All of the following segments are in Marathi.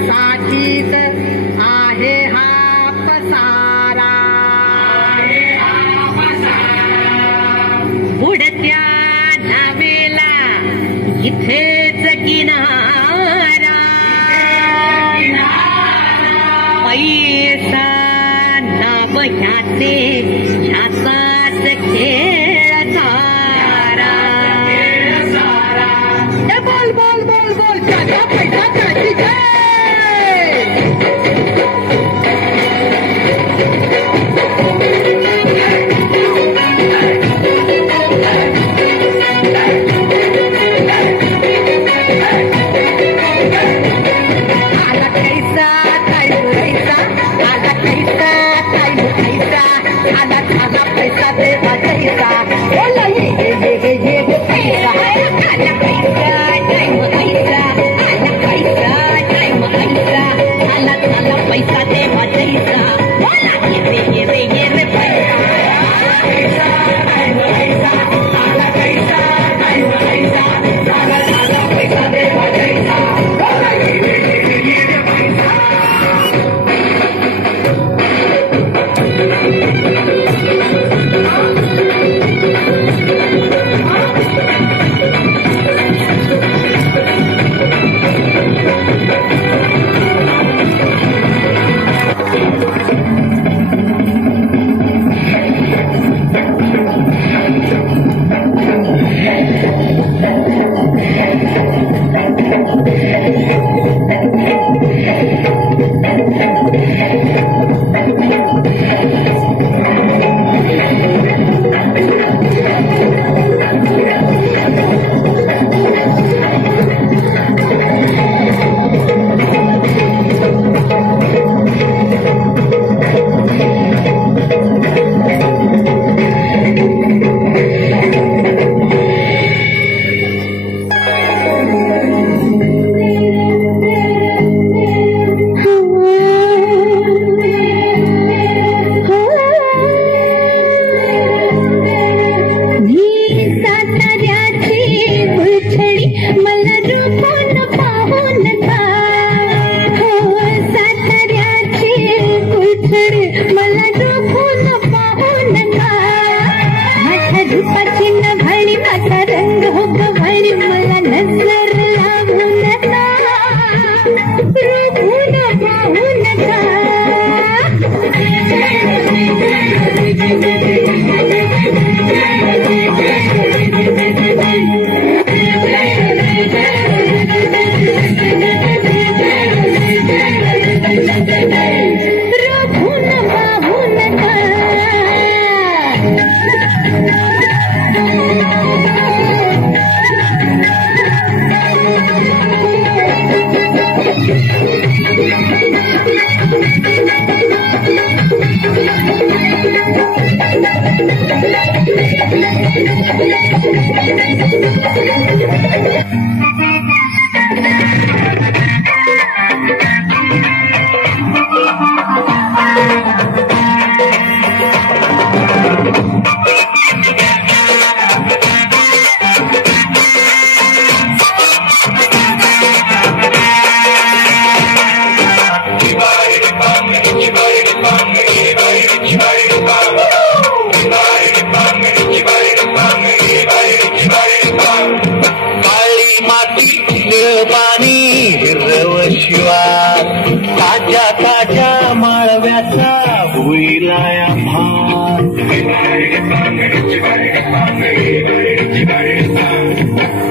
साठीच आहे हा पसारा, बुडत्या नावेला इथेच किनारा, पैसा नाव ह्याचे ह्याचाच खेळ सारा. बोल बोल बोल बोल त्याचा पैसा त्याची जय.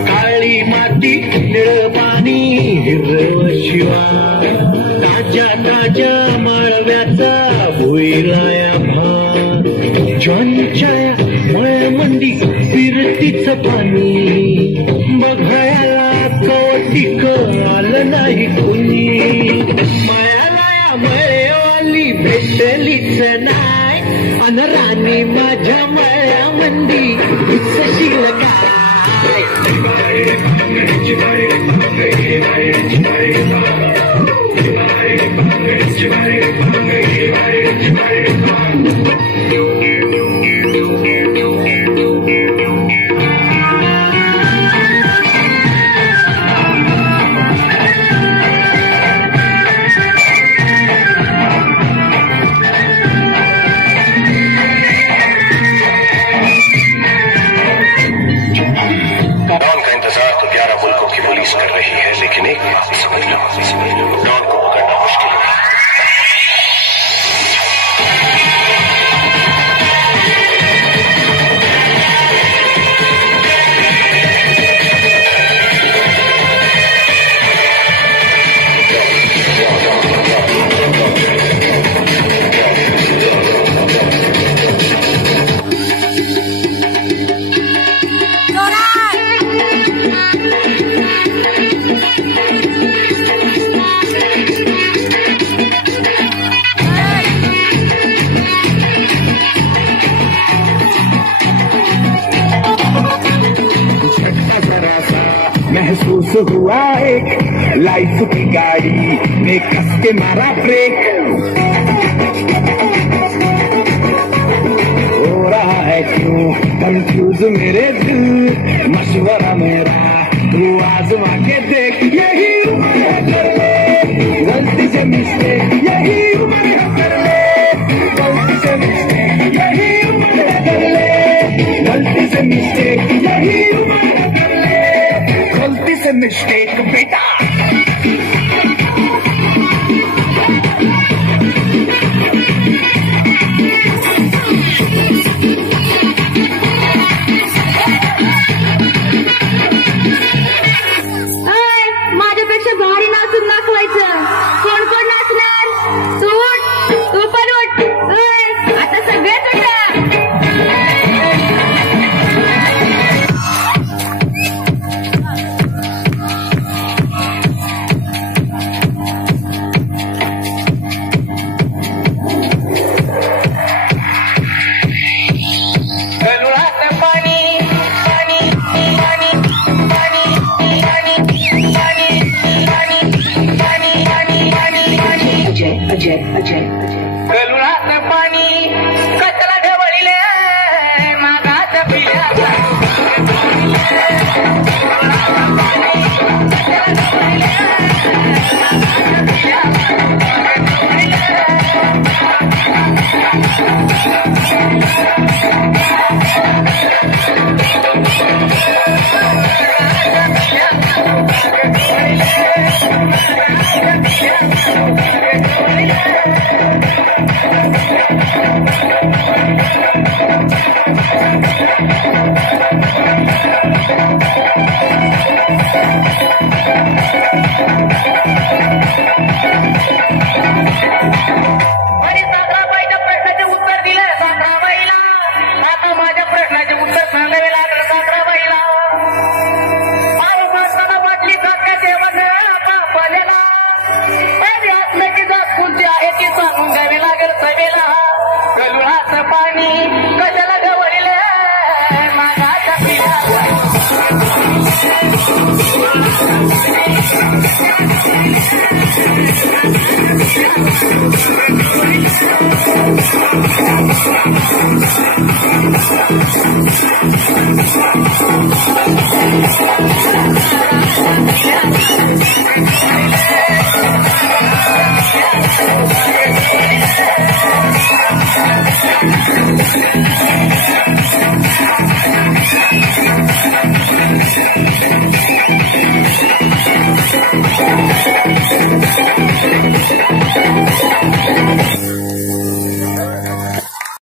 काळी माती निळ पाणी हिरव शिवार, ताज्या ताज्या माळव्याचा भुईराया भार, ज्वारीच्या मळमंदी फिरतीच पाणी, बघायला कवटिक आलं नाही कुणी, मायाला मळेवाली भेटलीच नाही, अन राणी माझ्या मळ्यामंदी दिसशील काय. महसूस हुआ एक लाइफ की गाड़ी में कस के मारा ब्रेक। हो रहा है क्यों कंफ्यूज मेरे दिल, मशवरा मेरा तू आजमा के देख। यही उम्र है कर ले गलती से मिस्टेक, यही उम्र है कर ले गलती से मिस्टेक, यही उम्र है कर ले गलती से मिस्टेक, यही उम्र है कर ले गलती से मिस्टेक बेटा। माझ्यापेक्षा भारी नाचून दाखवायचं। कोण कोण नाचणार? तू उठ, तू पण उठ। आता सगळेच उठा। गलुळात पाणी कचला ढवळीले मागात पिल्या